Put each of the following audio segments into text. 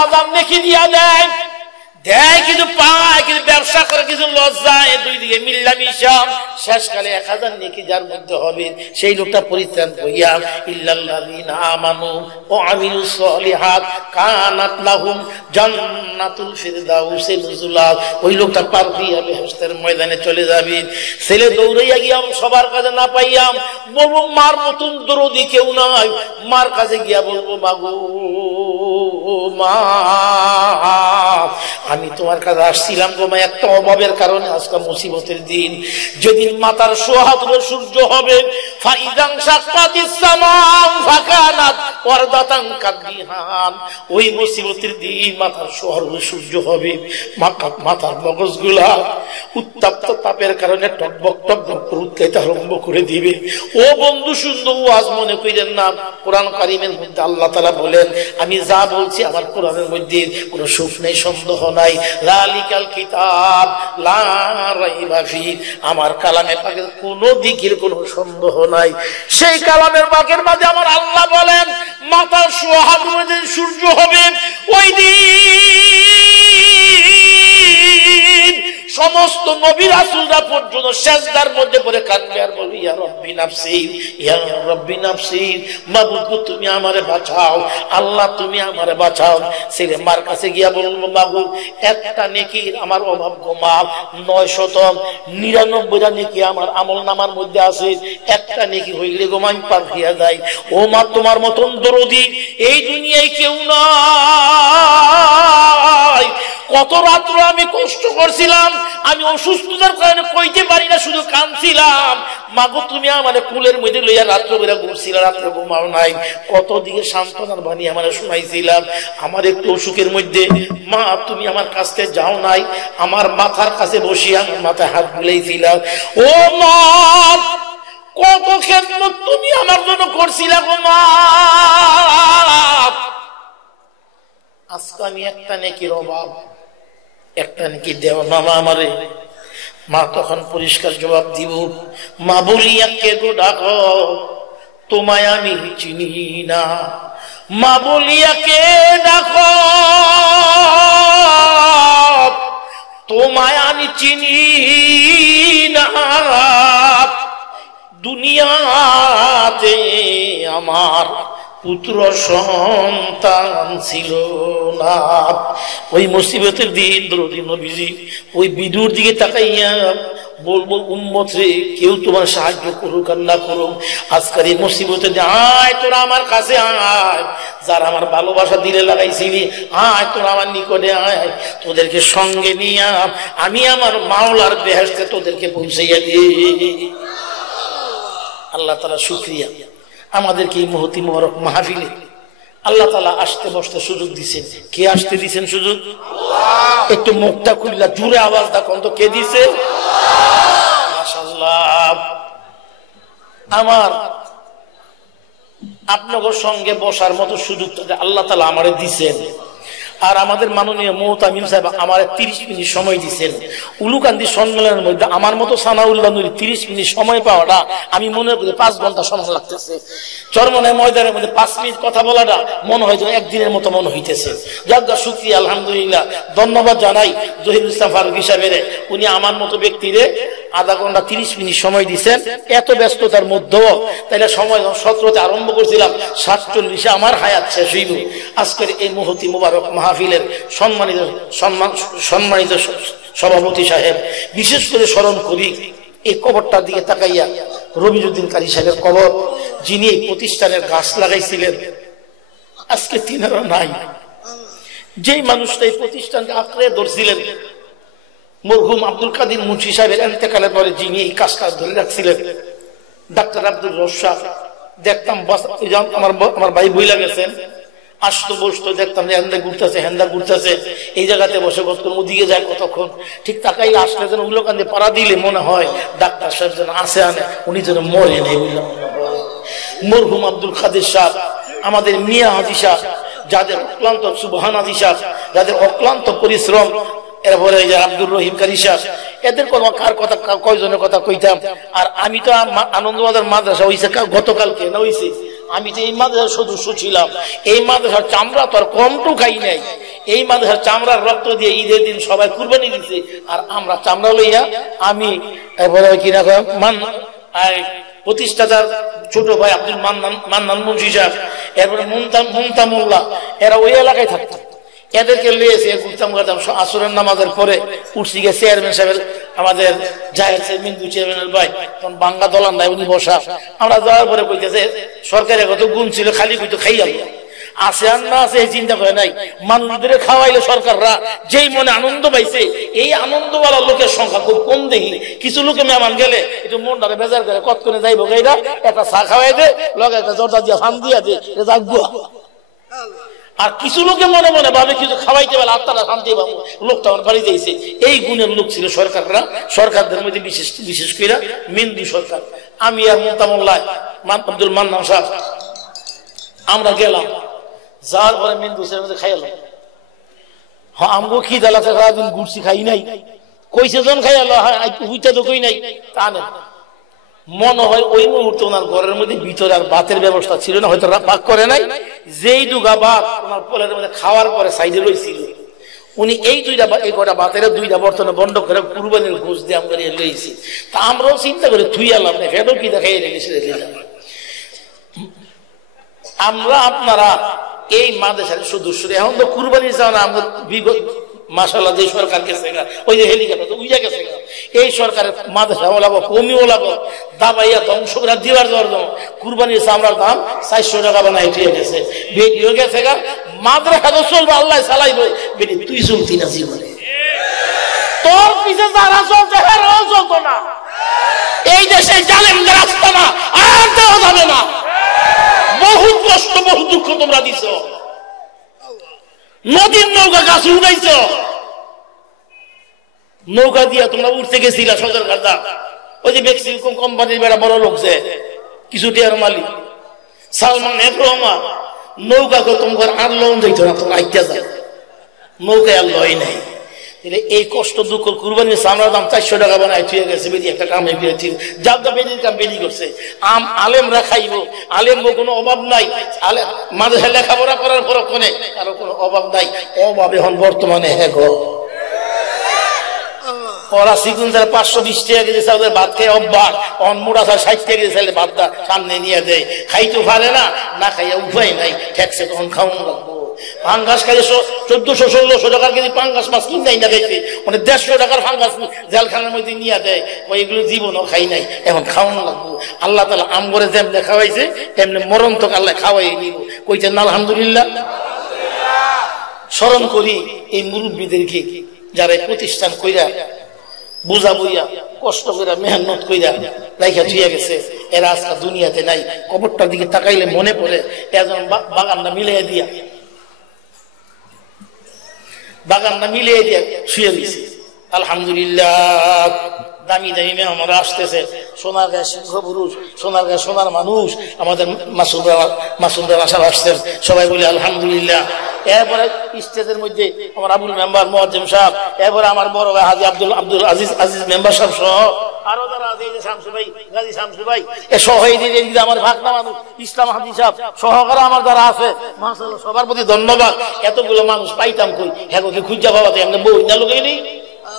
1000 নেকি দিয়া দেয় দেয়, কিছু পায়, কিছু ব্যবসা করে, কিছু লজ্জায়, দুই দিকে মিল্লামিশা, শেষকালে 1000 নেকি যার মধ্যে হবে সেই লোকটা পরিত্রাণ হইয়া ইল্লাল্লাযিনা আমানু ওয়া আমিলুস সলিহাত কানাত লাহুম জান্নাতুল ফিরদাউসি নুজুলা। ওই লোকটা পার হইয়া বেহেশতের ময়দানে চলে যাবে। ছেলে দৌড়াইয়া গিয়া সবার কাছে না পাইয়াম বলবো মার মতন দরদি কেউ নাই, মার কাছে গিয়া বলবো মাগো মা আমি তোমার কাছে আসছিলাম গো মা, একটা অভাবের কারণে আজকে মুসিবতের দিন, যেদিন মাথার সোহাগ সূর্য হবে ফাইদান শাক্কাতিস সামাউ ফাকানাত ওয়ারদাতান কাদিহান, ওই মুসিবতের দিন মাথার সোহাগ সূর্য হবে, মাথার মগজগুলা উত্তপ্ত তাপের কারণে টকবক টকবক উৎকাইতে আরম্ভ করে দিবে। ও বন্ধু সুন্দর ওয়াজ মনে কইলেন না, কোরআন কারীমের মধ্যে আল্লাহ তাআলা বলেন আমি যা বলছি আমার কোরআনের মধ্যে কোনো সুখ নেই, সন্দেহ নাই। যালিকাল কিতাব লা রাইবা ফি, আমার কালামে পাকের কোনো দিকের কোনো সন্দেহ নাই। সেই কালামের পাকের মাঝে আমার আল্লাহ বলেন মাথার সোহাগ মধ্যে সূর্য হবে, ওই দিন সমস্ত নবী রাসূলরা পর্যন্ত সিজদার মধ্যে পড়ে কাঁদবে আর বলবে ইয়া রব্বি নাফসি, ইয়া রব্বি নাফসি, মাবুদ তুমি আমারে বাঁচাও, আল্লাহ তুমি আমারে বাঁচাও। ছেলে মার কাছে গিয়া বলবো মাগো একটা নেকির আমার অভাব গো মা, 999টা নেকি আমার আমলনামার মধ্যে আছে, একটা নেকি হইলে গো আমি পার হইয়া যাই। ও মা তোমার মতন দরদি এই দুনিয়ায় কেউ নাই। কত রাত্র আমি কষ্ট করছিলাম, আমি অসুস্থতার কারণে কইতে পারি না, শুধু কাঁদছিলাম। মাগো তুমি আমার কুলের মধ্যে লইয়া রাত্র বেলা ঘুরছিলাম, রাত্রে ঘুমাও নাই, কত দিকে সান্ত্বনার বাণী আমার শুনাইছিলাম। আমার একটু অসুখের মধ্যে মা তুমি আমার কাছে যাও নাই, আমার মাথার কাছে বসিয়া আমার মাথায় হাত বুলাইছিলাম। ও মা কত খেদমত তুমি আমার জন্য করছিলা গো মা, আজকে আমি একটা নেকির অভাব, একটা নেকি দেও না মা আমারে। মা তখন পরিষ্কার জবাব দিব, মা বলিয়া কে গো ডাকো তোমায় আমি চিনি না, মা বলিয়া কে ডাকো তোমায় আমি চিনি না। দুনিয়াতে আমার পুত্র সন্তান ছিল না। ওই মুসিবতের দিন দরদি নবীজি ওই বিদুর দিকে তাকাইয়া বলবো উম্মত রে কেউ তোমার সাহায্য করুক আর না করুক, আজকের এই মুসিবতে আয় তোরা আমার কাছে আয়, যারা আমার ভালোবাসা দিলে লাগাইছিলি আয় তোরা আমার নিকটে আয়, তোদেরকে সঙ্গে নিয়ে আমি আমার মাওলার বেহেশতে তোদেরকে পৌঁছাইয়া দিই। আল্লাহ তাআলা শুকরিয়া আমাদেরকে এই মুহূর্তে মুবারক মাহফিলে আল্লাহ তাআলা আসতে বসতে সুযোগ দিয়েছেন। কে আসতে দিয়েছেন সুযোগ? একটু মুখটা খুললা জোরে আওয়াজ দেখুন তো কে দিয়েছে? মাশাআল্লাহ। আমার আপনাদের সঙ্গে বসার মতো সুযোগ আল্লাহ তাআলা আমারে দিয়েছেন। আর আমাদের মাননীয় মুহতামিম সাহেব আমার 30 মিনিট সময় দিচ্ছেন। উলুকান্দি সম্মেলনের মধ্যে আমার মতো সানাউল্লাহ নূরী 30 মিনিট সময় পাওয়াটা আমি মনে করি 5 ঘন্টা সময় লাগতেছে। চরমনাই ময়দানের মধ্যে 5 মিনিট কথা বলাটা মনে হয় যে একদিনের মতো মনে হইতেছে। যাক শুকরিয়া আলহামদুলিল্লাহ, ধন্যবাদ জানাই জহিরুল ইসলাম ফারুকী সাহেবের, উনি আমার মতো ব্যক্তিরে আধা ঘন্টা 30 মিনিট সময় দিচ্ছেন এত ব্যস্ততার মধ্যেও। তাইলে সময় 17তে আরম্ভ করছিলাম, 47-এ আমার হায়াত শেষ হইব। আজকের এই মুহূর্তে মুবারক মাহফিলের সম্মানিত সভাপতি সাহেব, বিশেষ করে স্মরণ করি এই কবরটার দিকে তাকাইয়া রবিউদ্দিন কারি সাহেবের কবর, যিনি এই প্রতিষ্ঠানের গাছ লাগাইছিলেন, আজকে তিনারা নাই। যেই মানুষটা এই প্রতিষ্ঠানকে আঁকড়ে ধরছিলেন মরহুম আব্দুল কাদির মুন্সি সাহেবের ইন্তেকালের পরে যিনি এই কাজটা ধরে রাখছিলেন ডাক্তার আব্দুল রশাদ, দেখতাম আমার ভাই বইলা গেছেন, আসতো বসতো দেখতাম যে হেন্দা ঘুরতেছে হেন্দা ঘুরতেছে, এই জায়গাতে বসে কতক্ষণ ওদিকে যায় কতক্ষণ, ঠিক তাকাই আসলে যেন উগুলো কান্দে পাড়া দিলে মনে হয় ডাক্তার সাহেব যেন আসে আনে, উনি যেন মরে নেই বললাম মনে হয়। মরহুম আব্দুল কাদের সাহেব, আমাদের মিয়া হাজি সাহেব, যাদের অক্লান্ত সুবহান হাজি সাহেব, যাদের অক্লান্ত পরিশ্রম, এরপরে আব্দুর রহিম কারি সাহেব, এদের কার কথা কয়জনের কথা কইতাম। আর আমি তো আনন্দবাজার মাদ্রাসা হইছে গতকালকে না হইছে আমি তো এই মাদ্রাসার সদস্য ছিলাম, এই মাদ্রাসার চামড়া তো আর কমটু খাই নাই, এই মাদ্রাসার চামড়ার রক্ত দিয়ে ঈদের দিন সবাই কুরবানি দিচ্ছে, আর আমরা চামড়া লইয়া আমি কিনা প্রতিষ্ঠাতার ছোট ভাই আব্দুল মান্নান মুন্সি সাহেব, এরপরে মুমতা মোল্লা, এরা ওই এলাকায় থাকতো, এদেরকে লিয়েছে ঘুরতাম ঘুরতাম। আসরের নামাজের পরে উঠছি গিয়ে চেয়ারম্যান সাহেবের, আমাদের জাহের মিন্দু চেয়ারম্যানের ভাই, তখন বাঙ্গা দলান নাই, উনি বসা। আমরা যাওয়ার পরে কইতেছে সরকারের কত গুণ ছিল, খালি কইতো খাইয়া আছে আর না আছে এই চিন্তা করে নাই। মানুষদের খাওয়াইলে সরকাররা যেই মনে আনন্দ পাইছে, এই আনন্দওয়ালা লোকের সংখ্যা খুব কম দেখি। কিছু লোকে মেহমান গেলে একটু মনটারে বেজার করে কত করে যাইব, এটা একটা চা খাওয়াই দে, লগে একটা জর্দা দিয়া ফান দিয়া দে, আর কিছু লোকে মনে মনে ভাবে কিছু খাওয়াইতে পারলে আত্মারা শান্তি পাবো, লোকটা আমার বাড়ি দিয়েছে। এই গুণের লোক ছিল সরকাররা, সরকারদের মধ্যে বিশেষ করে মিন্দু সরকার। আমি আর মোতামুল্লাহ আব্দুল মান্নান সাহেব আমরা গেলাম, যাওয়ার পরে মিন্দু সাহেবের মধ্যে খাইলাম। হ্যাঁ আমগো খিদা লাগছে, সারাদিন ঘুরছি, খাই নাই। কইছে জন খাইয়ালো, হইতে তো কই নাই, তা নেই। মনে হয় ওই মুহূর্তে ওনার ঘরের মধ্যে ভিতরে আর ভাতের ব্যবস্থা ছিল না, হয়তো পাক করে নাই। যেই দুগা ভাত ওনার পোলের মধ্যে খাওয়ার পরে সাইডে রয়েছিল, উনি এই কটা ভাতের দুইটা বর্তনে বন্ধ করে কুরবানির ঘুষ দিয়ে আমরা লইছি। তা আমরাও চিন্তা করে থুইয়ালাম না, ফেরো কি দেখাই রেখেছে। আমরা আপনারা এই মাদ্রাসার সদস্য, এখন তো কুরবানি চাও না, আমরা বিগত মাশাআল্লাহ যে সরকার গেছে, ওই যে হেলিকপ্টার উইয়া গেছে, এই সরকারের মাদ্রাসা ওলাবো কমিও লাগো দাবাইয়া ধ্বংস করে দিবার জন্য কুরবানির চামড়ার দাম 400 টাকা বানাই ঠিক গেছে। বেটিও গেছে গা, মাদ্রাসা তো চলবে, আল্লাহ চালাইবো, বেটি তুই চলতি না জীবনে, তোর পিছে যারা চলছে হেরাও চলতো না। এই দেশে জালেমদের রাস্তা না আর দেওয়া যাবে না। বহুত কষ্ট বহু দুঃখ তোমরা দিছ, নদীর নৌকা গাছে উঠাইছ, নৌকা দিয়া তোমরা উঠতে গেছিলা সদরঘাটা, ওই যে মেক্সিকো কোম্পানির বেড়া বড় লোক যে কিছু টিয়ার মালিক সালমান এফ রহমান, নৌকা তোমার আর লোন দিত না, তোমরা আইটা যাও, নৌকায় আর লয় নাই। এই কষ্ট দুঃখ কুরবানির চামড়ার দাম 400 টাকা বানায় থুয়ে গেছে, বেদি একটা কামে পেয়েছি, যার বেদির কাম বেদি করছে। আলেমরা খাইব, আলেম কোনো অভাব নাই, মাদ্রাসায় লেখাপড়া করার পর কোনে কারো কোনো অভাব নাই। অভাব এখন বর্তমানে হ্যাঁ গো, ওরা সিগুন যারা 520 টাকা কেজি চাউলের ভাত খেয়ে অভ্যাস, অনমোড়া 60 টাকা কেজি চাইলে ভাতটা সামনে নিয়ে দেয়, খাইতে পারে না, না খাইয়া উপায় নাই, ঠেকছে তখন খাওয়ানো লাগবো। পাঙ্গাস খাইলে 1400-1600 টাকার কেজি পাঙ্গাস মাছ কিনে না খাইছে, মানে 150 টাকার পাঙ্গাস জেলখানার মধ্যে নিয়ে দেয়, এগুলো জীবনও খাই নাই, এখন খাওয়ানো লাগবো। আল্লাহ তাআলা আমগরে যেমনি খাওয়াইছে তেমনি মরণ তো আল্লাহ খাওয়াই নিব, কইতেন না আলহামদুলিল্লাহ। স্মরণ করি এই মুরব্বীদেরকে যারা প্রতিষ্ঠান কইরা বুঝা বইয়া কষ্ট করে মেহনত কইরা রাইখা থুইয়া গেছে, এরা আজকে দুনিয়াতে নাই। কবরটার দিকে তাকাইলে মনে পড়ে একজন বাগানটা মিলিয়ে দিয়া শুয়ে দিয়েছে। আলহামদুলিল্লাহ, দামি দামি মেহমান আসতেছে, সোনার গায়ে সিংহ পুরুষ, সোনার গায়ে সোনার মানুষ, আমাদের মাসুদ আসার আসছেন, সবাই বলি আলহামদুলিল্লাহ। এরপরে স্টেজের মধ্যে আমার আবুল মেম্বার মুয়াজ্জিম সাহেব, এরপরে আমার বড় ভাই হাজী আব্দুল আজিজ মেম্বার সাহেব সহ আরো যারা আছে, এই যে শামসু ভাই, গাজী শামসু ভাই, এ সহ আমার ভাগনা মানুষ ইসলাম হাদি সাহেব সহকারে আমার যারা আছে, মাশাআল্লাহ সবার প্রতি ধন্যবাদ। এতগুলো মানুষ পাইতাম কই, হ্যাঁ কি খুঁজা পাওয়া যায়, আমরা বই না লোকে নেই,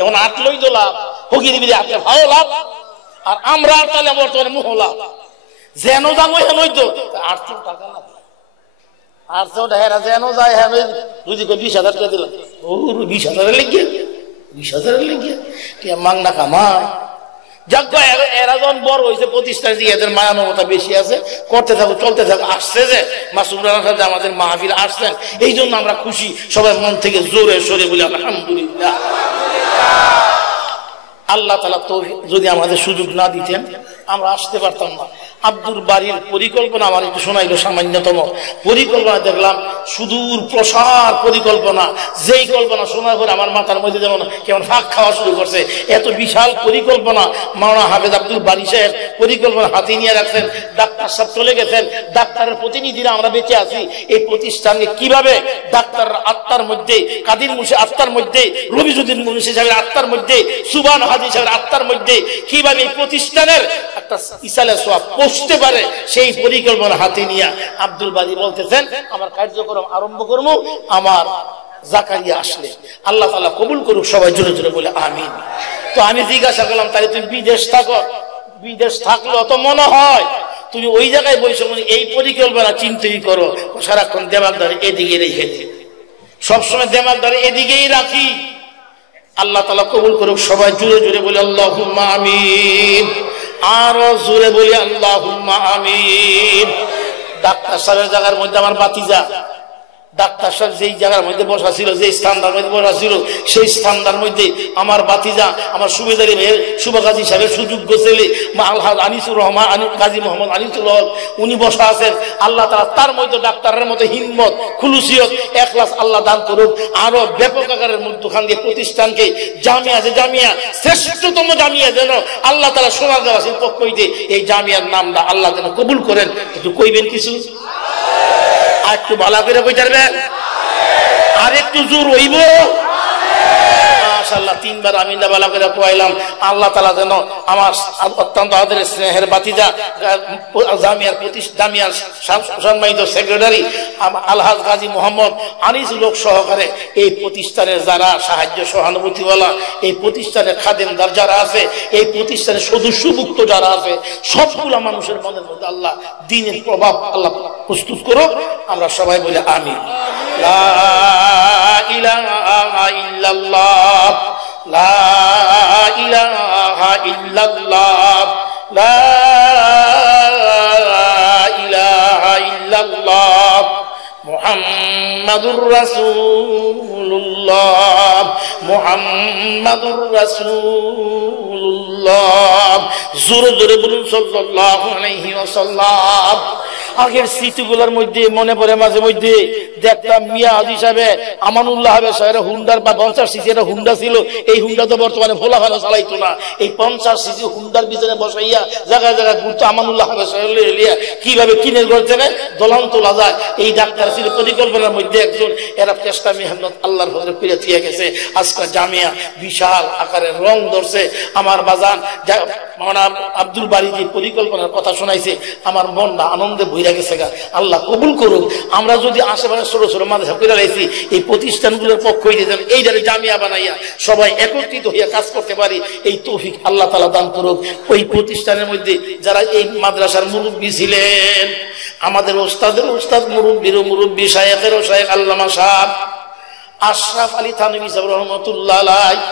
এখন আটলই তো লাভ, ফকির বিধি আটলে ভালো লাভ, আর আমরা আর তাহলে বর্তমানে মোহ লাভ, যেন যাবো হেনই তো 800 টাকা না, 800 টাকা যেন যায় হ্যাঁ যদি 20,000 টাকা দিলাম, ও 20,000 লেগে 20,000 লেগে মাংনা কামা। যাক এরা যখন বড় হয়েছে প্রতিষ্ঠান দিয়ে এদের মায়া মমতা বেশি আছে, করতে থাকো চলতে থাকো। আসছে যে মাসুদ রানা সাহেব আমাদের মাহফিল আসছেন, এই জন্য আমরা খুশি, সবাই মন থেকে জোরে সরে বলি আলহামদুলিল্লাহ। আল্লাহ তাআলা তো যদি আমাদের সুযোগ না দিতেন আমরা আসতে পারতাম না। আব্দুল বাড়ির পরিকল্পনা আমার একটু শোনাইলো, সামান্যতম পরিকল্পনা দেখলাম, সুদূর প্রসার পরিকল্পনা, যেই কল্পনা শোনার পরে আমার মাথার মধ্যে যেমন কেমন ফাঁক খাওয়া শুরু করছে। এত বিশাল পরিকল্পনা মাওলানা হাফেজ আব্দুল বারী সাহেব পরিকল্পনা হাতে নিয়ে রাখছেন। ডাক্তার সাহেব চলে গেছেন, ডাক্তারের প্রতিনিধিরা আমরা বেঁচে আছি। এই প্রতিষ্ঠানকে কিভাবে ডাক্তার আত্মা আত্মার মধ্যে, কাদির মুন্সি আত্মার মধ্যে, রবিজুদ্দিন মুন্সি সাহেবের আত্মার মধ্যে, সুবহান হাজি সাহেবের আত্মার মধ্যে কিভাবে এই প্রতিষ্ঠানের একটা ইসালে সওয়াব পৌঁছতে পারে সেই পরিকল্পনা হাতে নিয়ে আব্দুল বারী বলতেছেন আমার কার্যক্রম আরম্ভ করব আমার জাকারিয়া আসলে। আল্লাহ তাআলা কবুল করুক, সবাই জোরে জোরে বলে আমিন। তো আমি জিজ্ঞাসা করলাম তাহলে তুমি বিদেশ থাকো, বিদেশ থাকলে অত মনে হয় তুমি ওই জায়গায় বসে এই পরিকল্পনা চিন্তাই করো, সারাক্ষণ দেমাগ ধরে এদিকে রেখে দে, সবসময় দেমাগ ধরে এদিকেই রাখি। আল্লাহ তাআলা কবুল করুক, সবাই জোরে জোরে বলে আল্লাহুম্মা আমিন, আরো জোরে বলি আল্লাহুম্মা আমিন। ডাক্তার সাহেবের জায়গার মধ্যে আমার বাতিজা, ডাক্তার সাহেব যেই জায়গার মধ্যে বসা ছিল, যে স্থানটার মধ্যে বসা ছিল, সেই স্থানটার মধ্যে আমার বাতিজা, আমার সুবেদারি ভাইয়ের শুভকাজী সাহেবের সুযোগ্য ছেলে আলহাজ আনিসুর রহমান, কাজী মোহাম্মদ আনিসুল হক, উনি বসা আছেন। আল্লাহ তাআলা তার মধ্যে ডাক্তারের মতো হিম্মত, খুলুসিয়ত, ইখলাস আল্লাহ দান করুক। আরো ব্যাপক আকারের মধ্যখান দিয়ে প্রতিষ্ঠানকে জামিয়া, যে জামিয়া শ্রেষ্ঠতম জামিয়া যেন আল্লাহ তাআলা সোনারগাঁওয়াসীর পক্ষ হইতে এই জামিয়ার নামটা আল্লাহ যেন কবুল করেন। একটু কইবেন কিছু, আর একটু ভালো করে কইতারবেন, আর একটু জোর হইব মাশাআল্লাহ। তিনবার আমি না ভালো করে কইলাম। আল্লাহ তাআলা যেন আমার অত্যন্ত আদরের স্নেহের বাতিজা জামিয়ার জামিয়ার সম্মানিত সেক্রেটারি আলহাজ গাজী মোহাম্মদ আনিসুল হক সহকারে এই প্রতিষ্ঠানের যারা সাহায্য সহানুভূতিওয়ালা, এই প্রতিষ্ঠানের খাদেমদার যারা আছে, এই প্রতিষ্ঠানের সদস্যভুক্ত যারা আছে, সবগুলা মানুষের মনের মধ্যে আল্লাহ দ্বীনের প্রভাব আল্লাহ প্রস্তুত করুক। আমরা সবাই বলে আমিন। লা ইলাহা ইল্লাল্লাহ, লা ইলাহা ইল্লাল্লাহ, লা ইলাহা ইল্লাল্লাহ, মুহাম্মাদুর রাসূলুল্লাহ, মুহাম্মাদুর রাসূলুল্লাহ। জোরে জোরে বলুন সাল্লাল্লাহু আলাইহি ওয়াসাল্লাম। আগের স্মৃতিগুলোর মধ্যে মনে পড়ে মাঝে মধ্যে দেখতাম মিয়া হাজী সাহেব আমানুল্লাহ সাহেবের হুন্ডার বা 50 সিসি একটা হুন্ডা ছিল, এই হুন্ডা তো বর্তমানে ভোলা ভালো চালাইতো না। এই 50 সিসি হুন্ডার পিছনে বসাইয়া জায়গায় জায়গায় ঘুরতো আমানুল্লাহ সাহেব কিভাবে কিনে করতে না দলান তোলা যায়। এই ডাক্তার ছিল পরিকল্পনার মধ্যে একজন, এরা চেষ্টা মেহনত আল্লাহর ফজলে ফিরে দিয়ে গেছে। আজকে জামিয়া বিশাল আকারের রং ধরছে। আমার বাজান আব্দুল বারী যে পরিকল্পনার কথা শোনাইছে, আমার মনটা আনন্দে ভইরা গেছে। আল্লাহ কবুল করুক। আমরা যদি আশেপাশে ছোট ছোট মাদ্রাসা করে রাখছি, এই প্রতিষ্ঠানগুলোর পক্ষ হইতে যেন এই যারা জামিয়া বানাইয়া সবাই একত্রিত হইয়া কাজ করতে পারি, এই তৌফিক আল্লাহ তাআলা দান করুক। ওই প্রতিষ্ঠানের মধ্যে যারা এই মাদ্রাসার মুরব্বী ছিলেন, আমাদের ওস্তাদের ওস্তাদ, মুরব্বীর মুরব্বী, শায়েখেরও শায়েখ আল্লামা সাহেব আশরাফ আলী থানভী সাহেব রহমাতুল্লাহ আলাইহি,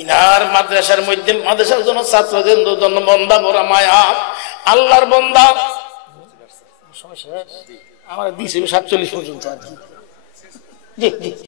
ইনার মাদ্রাসার মধ্যে মাদ্রাসার জন্য ছাত্রদের জন্য বন্দা ভরা মায়া, আল্লাহর বন্দা আমার দিয়েছিল 47 পর্যন্ত। জি জি।